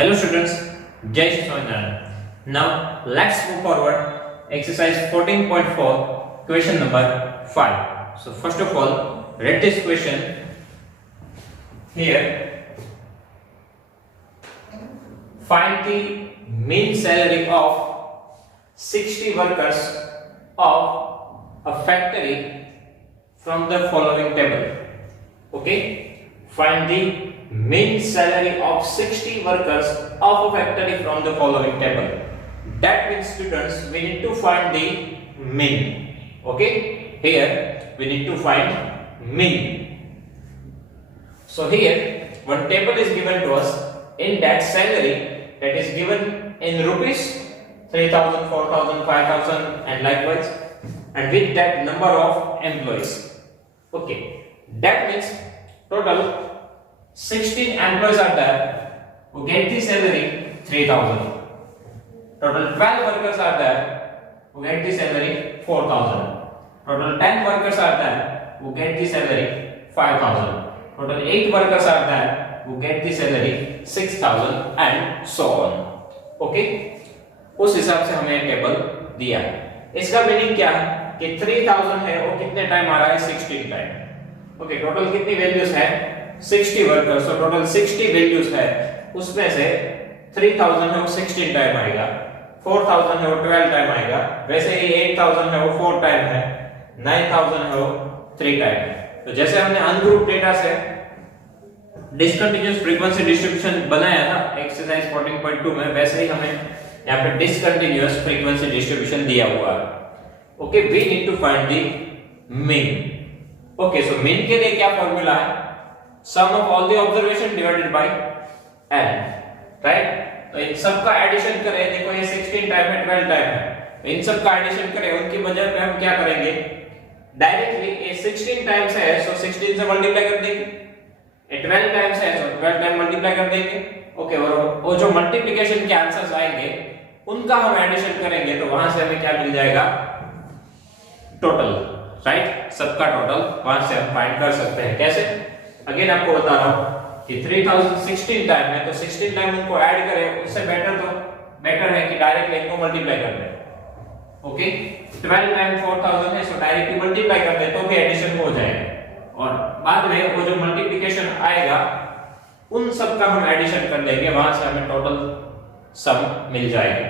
Hello students, Jai Shri Swaminarayan. Now let's move forward. Exercise 14.4, question number 5. So first of all, read this question. Here, find the mean salary of 60 workers of a factory from the following table. Okay, find the mean salary of 60 workers of a factory from the following table. That means students, we need to find the mean. Okay, here we need to find mean. So here one table is given to us. In that salary that is given in rupees 3,000, 4,000, 5,000 and likewise, and with that number of employees. Okay, that means total 16 employees are there who get the salary 3,000. Total 12 workers are there who get the salary 4,000. Total 10 workers are there who get the salary 5,000. Total 8 workers are there who get the salary 6,000 and so on. Okay, उस हिसाब से हमें table दिया है. इसका meaning क्या है कि 3,000 है वो कितने टाइम आ रहा है 16 टाइम. ओके, टोटल कितनी वैल्यूज है 60 वर्कर्स, तो टोटल 60 वैल्यूज है, उसमें से 3,000 है वो 16 टाइम आएगा, 4,000 है वो 12 टाइम आएगा, वैसे ही 8,000 है वो 4 टाइम है, 9,000 है वो 3 टाइम है. तो जैसे हमने अनग्रुप डेटा से डिसकंटिन्यूअस फ्रीक्वेंसी डिस्ट्रीब्यूशन बनाया था एक्सरसाइज 14.2 में, वैसे ही हमें यहाँ पे डिसकंटिन्यूअस फ्रीक्वेंसी डिस्ट्रीब्यूशन दिया हुआ है. Okay, we need to find the mean. Okay, so mean के लिए क्या फॉर्मूला है? Sum of all the observation divided by n, right? तो इन सब का एडिशन करें. देखो ये 16 टाइम है, 12 टाइम है, इन सब का एडिशन करें. उनकी बजाय में हम क्या करेंगे, डायरेक्टली ये 16 टाइम्स है सो 16 से मल्टीप्लाई कर देंगे, ये 12 टाइम्स है सो 12 टाइम मल्टीप्लाई कर देंगे. ओके, और वो जो मल्टीप्लिकेशन के आंसर्स आएंगे उनका हम एडिशन करेंगे तो वहां से हमें क्या मिल जाएगा, टोटल, राइट? सबका टोटल वहां से हम फाइंड कर सकते हैं. कैसे? अगेन आपको बता रहा हूं कि 3016 टाइम है तो 16 टाइम उनको ऐड करें, उससे बेटर है कि डायरेक्टली इनको मल्टीप्लाई कर दें. ओके, 12 टाइम 4000 है सो डायरेक्टली मल्टीप्लाई कर दें तो भी एडिशन हो जाएगा, और बाद में वो जो मल्टीप्लिकेशन आएगा उन सब का हम एडिशन कर देंगे, वहां से हमें टोटल सम मिल जाएगा.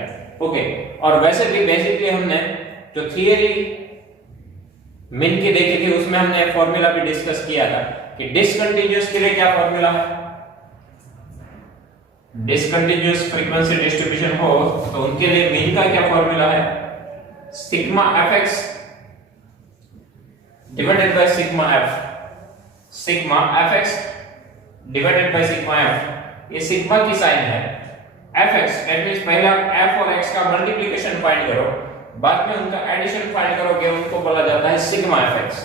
ओके, और वैसे भी बेसिकली हमने जो थियरी मिन की देखी थी उसमें हमने फॉर्मूला भी डिस्कस किया था कि डिसकंटिन्यूअस के लिए क्या फॉर्मूला है. डिसकंटिन्यूअस फ्रीक्वेंसी डिस्ट्रीब्यूशन हो तो उनके लिए मीन का क्या फॉर्मूला है, sigma fx divided by sigma f. Sigma fx divided by sigma f, ये सिग्मा की साइन है. fx दैट मींस पहले आप f और x का मल्टीप्लिकेशन फाइंड करो, बाद में उनका एडिशन फाइंड करोगे, उनको बोला जाता है सिग्मा fx.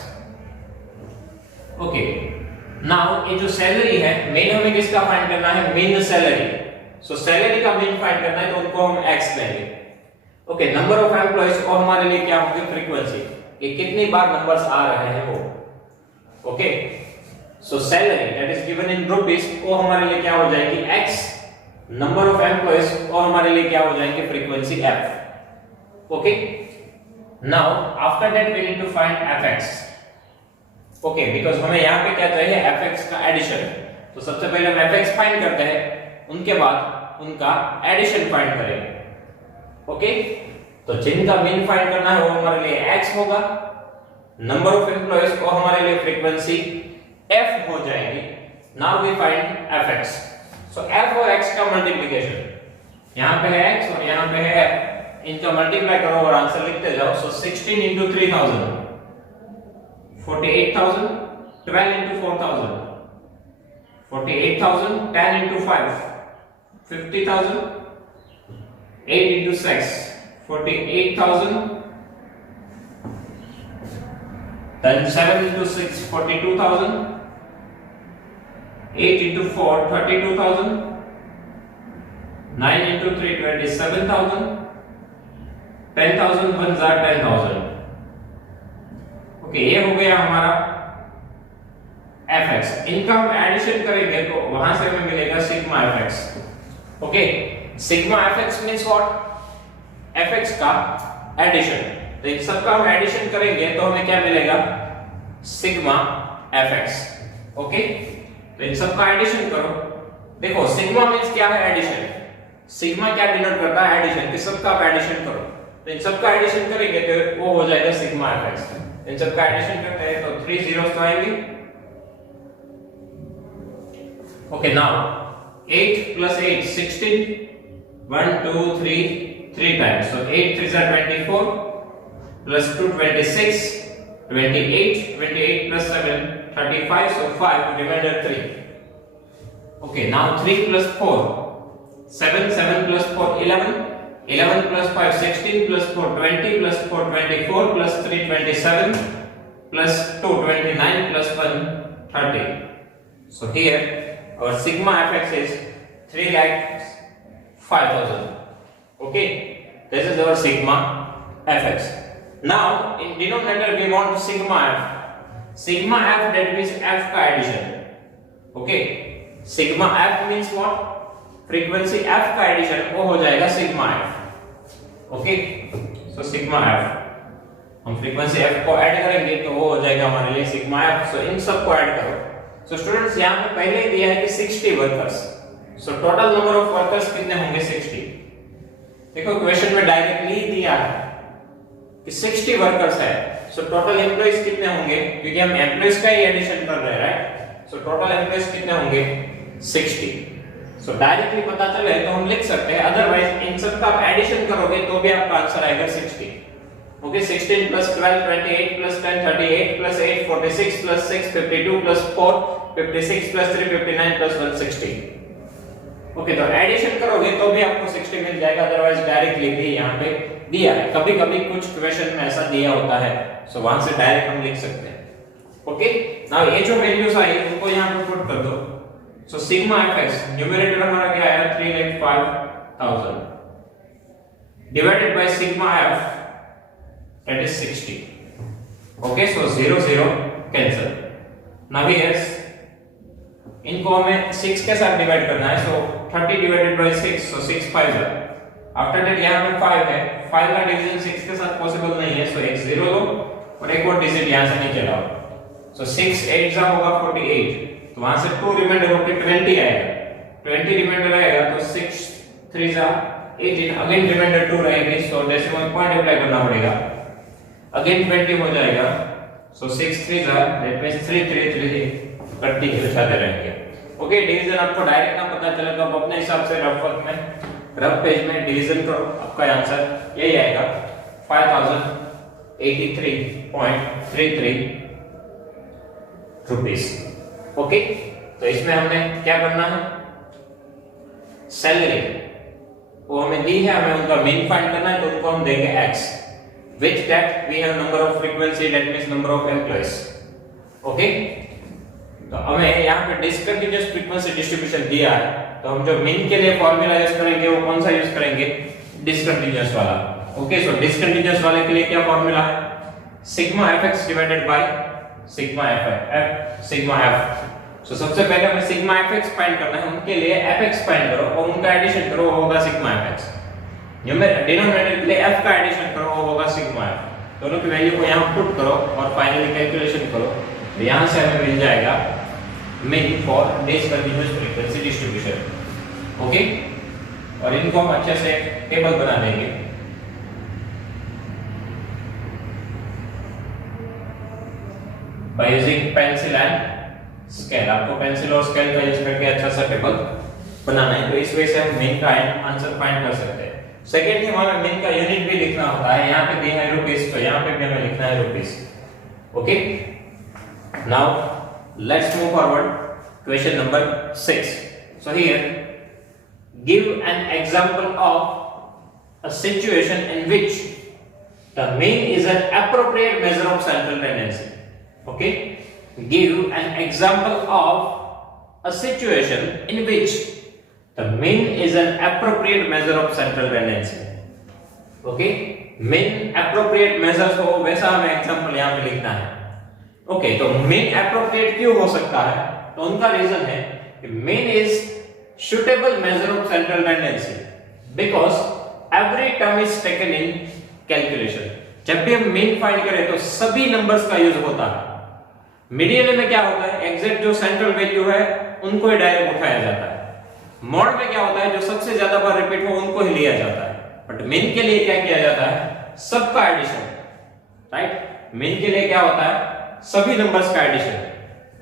ओके, नाउ ये जो सैलरी है, मेन हमें किसका फाइंड करना है, मीन सैलरी. सो सैलरी का मीन फाइंड करना है तो उनको हम x लेंगे. ओके, नंबर ऑफ एम्प्लॉइज को हमारे लिए क्या होंगे, फ्रीक्वेंसी, कि कितनी बार नंबर्स आ रहे हैं वो. Okay, so salary that is given in rupees वो हमारे लिए क्या हो जाएगी x, नंबर ऑफ एम्प्लॉइज वो हमारे लिए क्या हो जाएंगे, frequency f. Okay, now after that we need to find fx. Okay, because हमें यहाँ पे क्या चाहिए, fx का एडिशन. तो सबसे पहले हम fx फाइंड करते हैं, उनके बाद उनका एडिशन फाइंड करेंगे. ओके, तो जिनका मीन फाइंड करना है वो हमारे लिए x होगा, नंबर ऑफ एम्प्लॉइज को हमारे लिए फ्रीक्वेंसी f हो जाएगी. Now we find fx. So f और x का मल्टीप्लिकेशन, यहाँ पे है x और यहाँ पे है f, इनका मल्टीप्लाई करो और आंसर लिखते जाओ. सो 16 into 3000 48,000, 12 into 4,000 48,000, 10 into 5 50,000, 8 into 6 48,000, then 7 into 6 42,000, 8 into 4 32,000, 9 into 3 27,000, 10,000 1 are 10,000. Okay, ये हो गया हमारा fx. इनका हम एडिशन करेंगे तो वहां से हमें मिलेगा sigma fx. Okay, sigma fx means what, fx का एडिशन। तो इन सबका हम एडिशन करेंगे तो हमें क्या मिलेगा, सिग्मा fx। ओके, तो इन सबका एडिशन करो। देखो सिग्मा मींस क्या है, एडिशन। सिग्मा क्या डिनोट करता है, एडिशन। कि सबका आप एडिशन करो, तो इन सबका एडिशन करेंगे तो वो हो जाएगा सिग्मा fx। इन सबका एडिशन करते हैं तो 3 zeros तो आएंगे। Okay, now 8 plus 8 16, 1 2 3 3 times, so 8 3s are 24 plus 2 26, 28, 28 plus 7 35, so 5 remainder 3. Okay, now 3 plus 4 7, 7 plus 4 11, 11 plus 5 16 plus 4 20 plus 4 24 plus 3 27 plus 2 29 plus 1 30. So here our sigma fx is 3,05,000. Okay, this is our sigma fx. Now in denominator we want sigma f. Sigma f, that means f का addition. Okay, sigma f means what, frequency f का addition, वो हो जाएगा sigma f। Okay, so sigma f, हम frequency f को add करेंगे तो वो हो जाएगा हमारे लिए सिग्मा f। सो इन सब को ऐड करो। सो स्टूडेंट्स यहाँ पे पहले ही दिया है कि 60 workers, so total number of workers कितने होंगे, 60। देखो क्वेश्चन में डायरेक्टली दिया है कि 60 वर्कर्स है, सो टोटल एम्प्लॉइज कितने होंगे, क्योंकि हम एम्प्लॉइज का ही एडिशन कर रहे हैं, राइट। सो टोटल एम्प्लॉइज कितने होंगे, 60। सो डायरेक्टली पता चले तो हम लिख सकते हैं, अदरवाइज इन सब का आप एडिशन करोगे तो भी आपका आंसर आएगा 60। Okay, 16 plus 12 28 plus 10 38 plus 8 46 plus 6 52 plus 4 56 plus 3 59 plus 1 60। Okay, तो एडिशन करोगे तो भी आपको 60 मिल जाएगा, अदरवाइज डायरेक्टली भी यहाँ पे दिया है। कभी-कभी कुछ क्वेश्चन में ऐसा दिया होता है, सो वहां से डायरेक्ट हम लिख सकते हैं। ओके, नाउ ये जो वैल्यूज आई उनको यहाँ पे पुट कर दो। So sigma fx, न्यूमरेटर हमारा क्या आया, 3,05,000 divided by sigma f, that is 60. Okay, so 0 0 cancel. Now here इनको हमें 6 के साथ डिवाइड करना है, so 30 divided by 6, so 6 5 है। आफ्टर दैट यहाँ पे 5 है, 5 का डिवीजन 6 के साथ पॉसिबल नहीं है, so एक 0 लो और एक और डिजिट यहाँ से नीचे लाओ। so 6 8 जा होगा 48, तो वहां से 2 रिमाइंडर होकर 20 आएगा, 20 रिमाइंडर आएगा तो 6 3 जा 18, अगेन रिमाइंडर 2 रहेगी, सो डेसिमल पॉइंट अप्लाई करना पड़ेगा, अगेन 20 हो जाएगा, सो 6 3 जा दैट मींस 3 3 3 करती है जाते रहेंगे। ओके, डिवीजन आपको डायरेक्ट ना पता चले तो आप अपने हिसाब से रफ वर्क में, रफ पेज में डिवीजन करो, आपका आंसर यही आएगा 5083.33 रुपीस। ओके, तो इसमें हमने क्या करना है, सैलरी वो हमें दी है, हमें उनका मीन फाइंड करना है, तो उनको हम देंगे x, which that we have number of frequency, that means number of employees. Okay, तो हमें यहाँ पे डिस्कंटिन्यूअस फ्रीक्वेंसी डिस्ट्रीब्यूशन दिया है, तो हम जो मीन के लिए फॉर्मूला यूज करेंगे वो कौन सा यूज करेंगे, डिस्कंटिन्यूअस वाला। ओके, सो डिस्कंटिन्यूअस वाले के लिए क्या फॉर्मूला है, sigma fx divided by sigma f। सो सबसे पहले हमें सिग्मा fx फाइंड करना है, उनके लिए fx फाइंड करो और उनका एडिशन करो, वो होगा सिग्मा fx। डिनोमिनेटर के लिए f का एडिशन करो, वो होगा सिग्मा f। दोनों की वैल्यू को यहाँ पुट करो और फाइनली कैलकुलेशन करो, तो यहाँ से हमें मिल जाएगा mean for discontinuous frequency distribution. Okay, और इनको हम अच्छे से टेबल बना देंगे। By using pencil and scale, आपको पेंसिल और स्केल का यूज करके अच्छा सा टेबल बनाना है, तो इस वजह से हम मीन का आंसर फाइंड कर सकते हैं। सेकेंडली हमें मीन का यूनिट भी लिखना होता है, यहाँ पे दिया है रुपीस, तो यहाँ पे भी हमें लिखना है rupees. Okay, now let's move forward, question number 6। So here give an example of a situation in which the mean is an appropriate measure of central tendency. Okay, give an example of a situation in which the mean is an appropriate measure of central tendency. Okay, mean appropriate measures हो वैसा हमें example यहाँ पे लिखना है। Okay, तो mean appropriate क्यों हो सकता है, तो उनका रीजन है कि mean is suitable measure of central tendency because every term is taken in calculation. जब भी हम मीन फाइंड करें तो सभी नंबर्स का यूज होता है। मीडियन में क्या होता है, एग्जैक्ट जो सेंट्रल वैल्यू है उनको ही डायरेक्ट उठाया जाता है। मॉड में क्या होता है, जो सबसे ज्यादा बार रिपीट हो उनको ही लिया जाता है। बट मीन के लिए क्या किया जाता है, सबका एडिशन, राइट। मीन के लिए क्या होता है, सभी नंबर्स का एडिशन।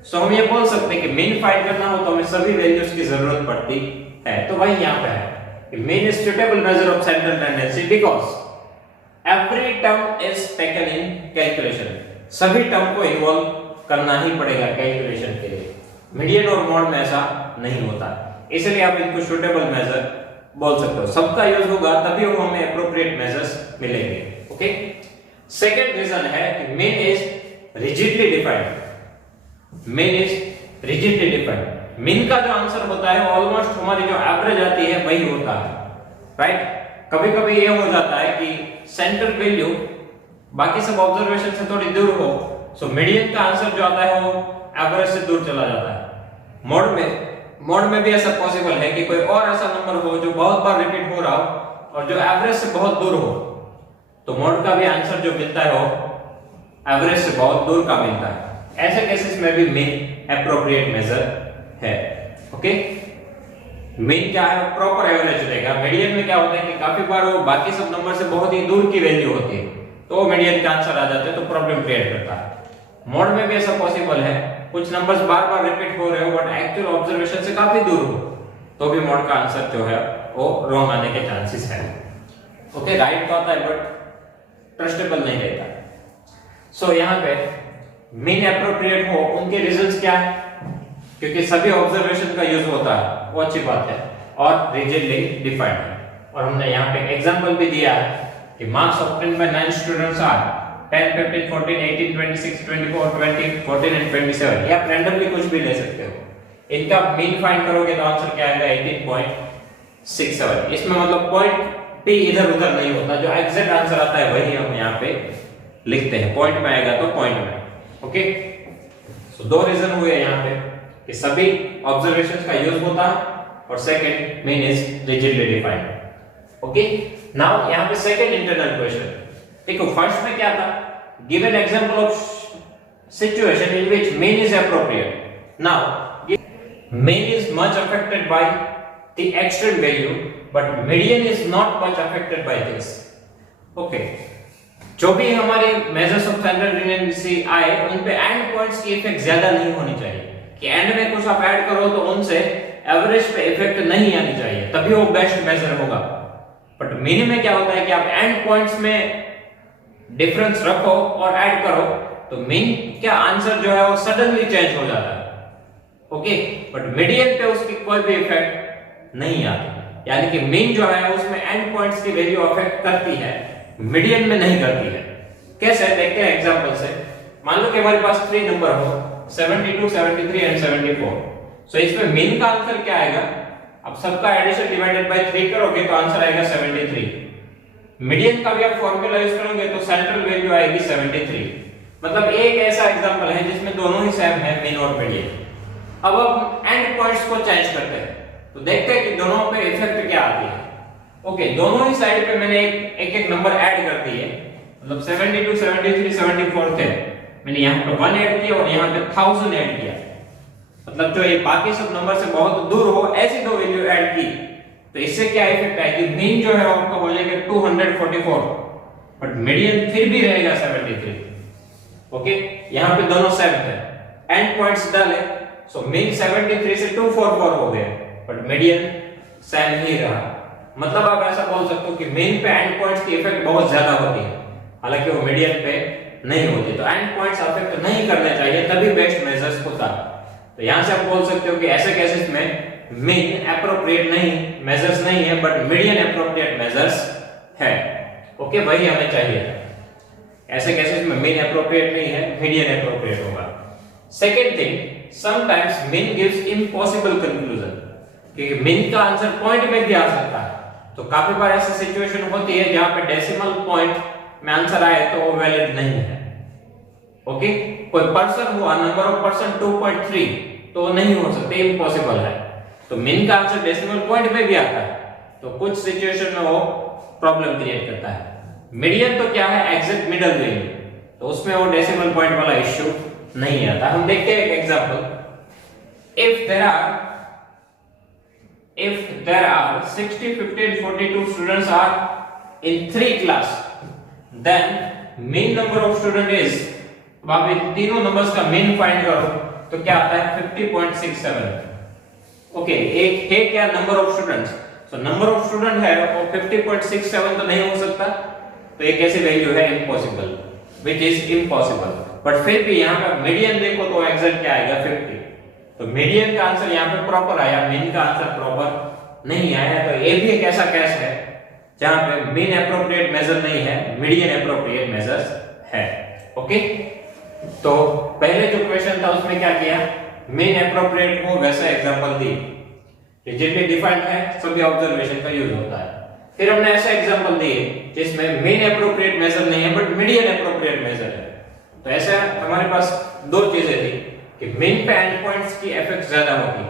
सो हम ये बोल सकते हैं कि मीन फाइंड करना हो तो हमें सभी वैल्यूज की जरूरत पड़ती है। तो वही यहाँ पे है कि mean is suitable measure of central tendency because every term is taken in calculation. सभी टर्म को इन्वॉल्व करना ही पड़ेगा कैलकुलेशन के लिए। मीडियन और मॉड में ऐसा नहीं होता, इसलिए आप इनको सुटेबल मेजर बोल सकते हो। सबका यूज होगा तभी वो हमें एप्रोप्रिएट मेजर्स मिलेंगे। ओके, सेकंड रीजन है कि mean is rigidly defined. Mean is rigidly defined. Mean का जो आंसर होता है ऑलमोस्ट हमारी जो एवरेज आती है वही होता है, राइट। कभी कभी ये हो जाता है कि सेंट्रल वैल्यू बाकी सब ऑब्जर्वेशन से थोड़ी दूर हो, सो मीडियन का आंसर जो आता है वो एवरेज से दूर चला जाता है। मॉड में भी ऐसा पॉसिबल है कि कोई और ऐसा नंबर हो जो बहुत बार रिपीट हो रहा हो और जो एवरेज से बहुत दूर हो, तो मॉड का भी आंसर जो मिलता है वो एवरेज से बहुत दूर का मिलता है। ऐसे केसेस में भी मीन एप्रोप्रिएट मेजर है। ओके, मीन क्या है, प्रॉपर एवरेज देगा। मीडियन में क्या होता है कि काफी बार वो बाकी सब नंबर से बहुत ही दूर की वैल्यू होती है, तो वो मीडियन का आंसर आ जाते हैं, तो प्रॉब्लम क्रिएट करता है। मॉड में भी ऐसा पॉसिबल है, कुछ नंबर्स बार बार रिपीट हो रहे हो बट एक्चुअल ऑब्जर्वेशन से काफी दूर हो, तो भी मॉड का आंसर जो है वो रॉन्ग आने के चांसेस है। ओके, राइट तो आता है बट ट्रस्टेबल नहीं रहता। सो यहाँ पे मीन एप्रोप्रिएट हो, उनके रीजंस क्या है, क्योंकि सभी ऑब्जर्वेशन का यूज होता है, वो अच्छी बात है, और रिजिडली डिफाइंड है। और हमने यहाँ पे एग्जांपल भी दिया है कि marks obtained by 9 students are 10, 15, 14, 18, 26, 24, 20, 14 and 27। या आप रैंडमली कुछ भी ले सकते हो। इनका मीन फाइंड करोगे तो आंसर क्या आएगा, 18.67। इसमें मतलब पॉइंट भी इधर उधर नहीं होता, जो एग्जैक्ट आंसर आता है वही हम यहाँ पे लिखते हैं। पॉइंट में आएगा तो पॉइंट में। ओके, सो दो रीजन हुए यहाँ पे कि सभी ऑब्जर्वेशंस का यूज होता है, और second mean is rigidly defined. Okay, now यहाँ पे सेकंड इंटरनल क्वेश्चन देखो। फर्स्ट में क्या था, give an example of situation in which mean is appropriate. Now mean is much affected by the extreme value but median is not much affected by this. Okay, जो भी हमारे measures of central tendency आए उन पे and points की effect ज्यादा नहीं होनी चाहिए, कि एंड में कुछ आप ऐड करो तो उनसे एवरेज पे इफेक्ट नहीं आनी चाहिए, तभी वो बेस्ट मेजर होगा। बट मीन में क्या होता है कि आप एंड पॉइंट्स में डिफरेंस रखो और ऐड करो, तो मीन क्या आंसर जो है वो सडनली चेंज हो जाता है। ओके, बट मीडियन पे उसकी कोई भी इफेक्ट नहीं आती, यानी कि मीन जो है उसमें एंड पॉइंट्स की वैल्यू अफेक्ट करती है, मीडियन में नहीं करती है। कैसे, देखते हैं एग्जांपल से। मान लो कि हमारे पास 3 नंबर हो 72, 73 एंड 74। सो इसमें मीन का आंसर क्या आएगा, अब सबका एडिशन डिवाइडेड बाय 3 करोगे तो आंसर आएगा 73। मीडियन का भी आप फॉर्मूला यूज करोगे तो सेंट्रल वैल्यू आएगी 73। मतलब एक ऐसा एग्जांपल है जिसमें दोनों ही सेम है, मीन और मीडियन। अब हम एंड पॉइंट्स को चेंज करते हैं, तो देखते हैं कि दोनों पे इफेक्ट क्या आती है। ओके, दोनों ही साइड पे मैंने एक नंबर ऐड कर दिए, मतलब 72, 73, 74 थे, मैंने यहाँ पे 1 ऐड किया और यहाँ पे 1000 ऐड किया। मतलब जो ये बाकी सब नंबर से बहुत दूर हो ऐसी दो वैल्यू ऐड की, तो इससे क्या इफेक्ट आएगी, मीन जो है आपका हो जाएगा 244, बट मीडियन फिर भी रहेगा 73। ओके, यहाँ पे दोनों सेम थे, एंड पॉइंट्स डाले, सो मीन 73 से 244 हो गए, बट मीडियन सेम ही रहा। मतलब आप ऐसा बोल सकते हो कि मीन पे एंड पॉइंट्स की इफेक्ट बहुत ज्यादा होती है, हालांकि वो मीडियन पे नहीं होती। तो एंड पॉइंट्स अफेक्ट नहीं करने चाहिए, तभी बेस्ट मेजर्स होता है। तो यहां से आप बोल सकते हो कि ऐसे केसेस में मीन एप्रोप्रिएट नहीं मेजर्स नहीं है, बट मीडियन एप्रोप्रिएट मेजर्स है। ओके, वही हमें चाहिए। ऐसे केसेस में मीन एप्रोप्रिएट नहीं है, मीडियन एप्रोप्रिएट होगा। Second thing, sometimes mean gives impossible conclusion, कि मीन का आंसर पॉइंट में भी आ सकता है। तो काफी बार ऐसी सिचुएशन होती है जहां पे डेसिमल पॉइंट में आंसर आए तो वो वैलिड नहीं है। ओके, कोई पर्सन हुआ, नंबर ऑफ पर्सन 2.3, तो नहीं हो सकते, इम्पॉसिबल है। तो मीन का आंसर डेसिमल पॉइंट में भी आता है, तो कुछ सिचुएशन में वो प्रॉब्लम क्रिएट करता है। मीडियन तो क्या है, एग्जैक्ट मिडल वैल्यू, तो उसमें वो डेसिमल पॉइंट वाला इश्यू नहीं आता। हम देखते हैं एक example. If there are 60, 50 and 42 students are in 3 class, then mean number of student is, अब आप इन तीनों नंबर्स का मीन फाइंड करो तो क्या आता है 50.67। ओके, एक है क्या नंबर ऑफ स्टूडेंट्स, तो नंबर ऑफ स्टूडेंट है और 50.67 तो नहीं हो सकता, तो एक ऐसी वैल्यू है impossible, which is impossible. But फिर भी यहाँ पे मीडियन देखो तो एग्जैक्ट क्या आएगा 50, तो मीडियन का आंसर यहाँ पे प्रॉपर आया, मीन का आंसर प्रॉपर नहीं आया। तो ये भी एक ऐसा केस है जहां पे मीन एप्रोप्रिएट मेजर नहीं है, मीडियन एप्रोप्रिएट मेजर्स है। ओके, तो पहले जो क्वेश्चन था उसमें क्या किया, मीन एप्रोप्रिएट को वैसा एग्जांपल दी, रिजिडली डिफाइंड है, सभी ऑब्जर्वेशन का यूज होता है। फिर हमने ऐसा एग्जांपल दिए जिसमें मीन एप्रोप्रिएट मेजर नहीं है बट मीडियन एप्रोप्रिएट मेजर है। तो ऐसा हमारे पास दो चीजें थी कि मीन पे एंड पॉइंट्स की इफेक्ट ज्यादा होगी,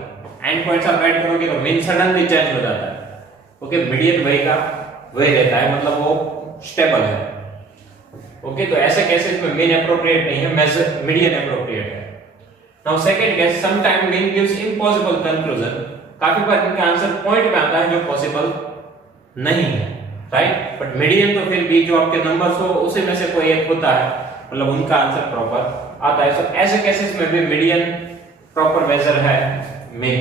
एंड पॉइंट्स आप ऐड करोगे तो मीन सडनली चेंज हो जाता है। ओके, मीडियन वही का वही रहता है, मतलब वो स्टेबल है। ओके, तो ऐसे केसेस में मीन एप्रोप्रिएट नहीं है, मेजर मीडियन एप्रोप्रिएट है। Now second case, some time mean gives impossible conclusion, काफी बार इनका आंसर पॉइंट में आता है जो पॉसिबल नहीं है, राइट। बट मीडियन तो फिर भी जो आपके नंबर्स हो उसी में से कोई एक होता है, मतलब उनका आंसर प्रॉपर आता है। तो ऐसे केसेस में भी मीडियन प्रॉपर मेजर है, मीन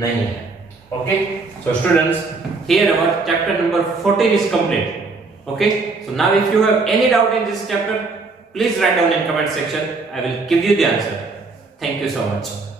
नहीं है। Okay, so students, here our chapter number 14 is complete. Okay, so now if you have any doubt in this chapter, please write down in comment section. I will give you the answer. Thank you so much.